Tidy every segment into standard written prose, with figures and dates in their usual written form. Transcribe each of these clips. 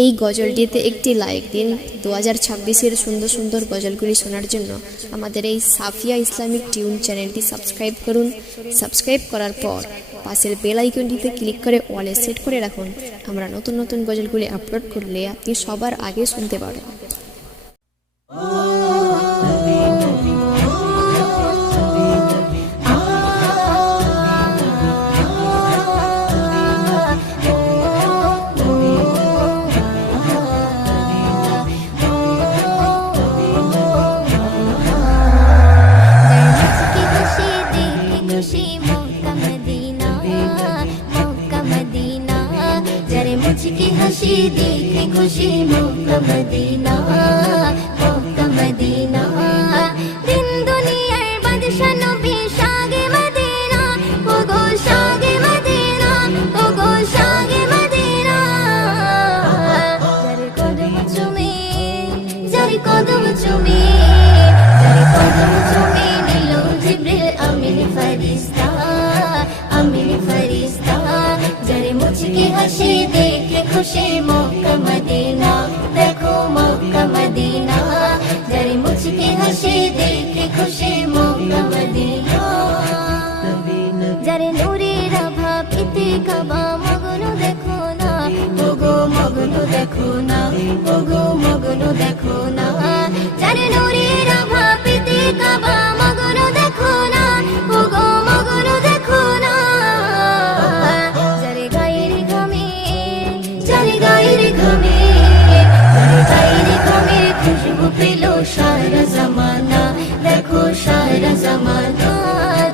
এই গজলটিতে একটি লাইক দিন। 2026-এর সুন্দর সুন্দর গজলগুলি শোনার জন্য আমাদের এই সাফিয়া ইসলামিক টিউন চ্যানেলটি সাবস্ক্রাইব করুন। সাবস্ক্রাইব করার পর পাশের বেল আইকনটিতে ক্লিক করে অলে সেট করে রাখুন। আমরা নতুন নতুন গজলগুলি আপলোড করলে আপনি সবার আগে শুনতে পারেন। मुझकी हंसी देखे खुशी मक्का मदीना मक्का मदीना दिन दुनियार बादशाह नबी शागे मदीना ओ गो शागे मदीना ओ गो शागे मदीना जारे कदम चुमे नीलो जिब्रील अमीन फरिश्ता जारे मुझकी हंसी खुशी मक्का मदीना देखो मक्का मदीना जारे मुझकी हंसी देखे खुशी मक्का मदीना जारे नूरेर भाव इति काबा मगन देखो ना ओगो मगन देखो ना ओगो मगन देखो ना जारे नूरेर भाव इति काबा मगन देखो ना ओगो मगन देखो ना जारे गायेर घामे खुशबू पेलो सारा जमाना देखो सारा जमाना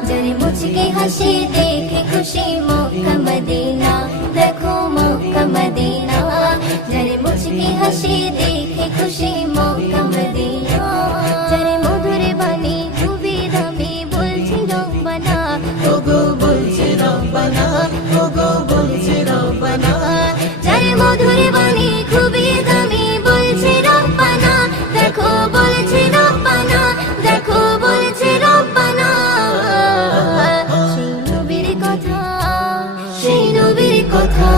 जारे मुझकी हंसी देखे खुशी मक्का मदीना देखो मक्का मदीना जारे मुझकी हंसी देखे खुशी मक्का मदीना जारे मधुर बानी खूबी दामी बोलছে রব্বানা ওগো বলছে রব্বানা ওগো বলছে রব্বানা जारे मधुर बानी खूबी दामी बोलছে রব্বানা देखो बोलছে রব্বানা देखो बोलছে রব্বানা সেই নবীর কথা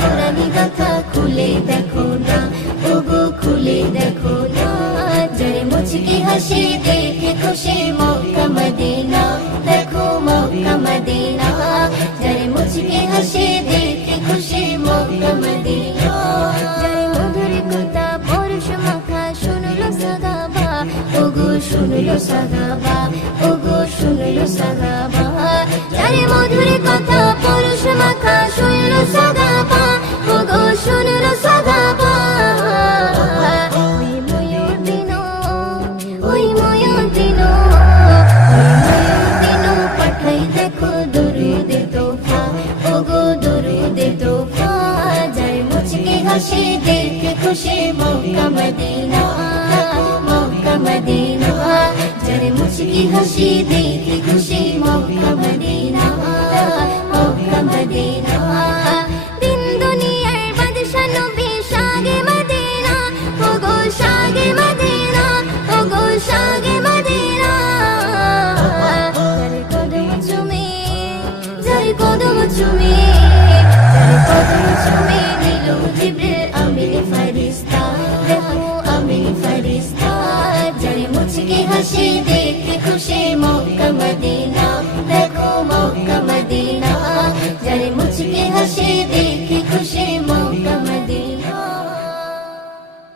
কোরআনী গাথা খুলে দেখো না ওগো খুলে দেখো না जारे मुझकी हंसी देखे खुशी मक्का मदीना देखो मक्का मदीना जारे मुझकी हंसी देखे खुशी मक्का मदीना जारे मधुर कथा परुष माखा শুনলো সাগাবা ওগো শুনলো সাগাবা ওগো শুনলো সাগাবা जारे मधुर कथा परुष माखा শুনলো সাগাবা ওগো শুনলো সাগাবা পাঠাই দেখো দরুদে তোফা ওগো দরুদে তোফা जारे मुझकी हंसी देखे खुशी मक्का मदीना मक्का मदीना जारे मुझकी हंसी देखे खुशी मक्का मदीना मक्का मदीना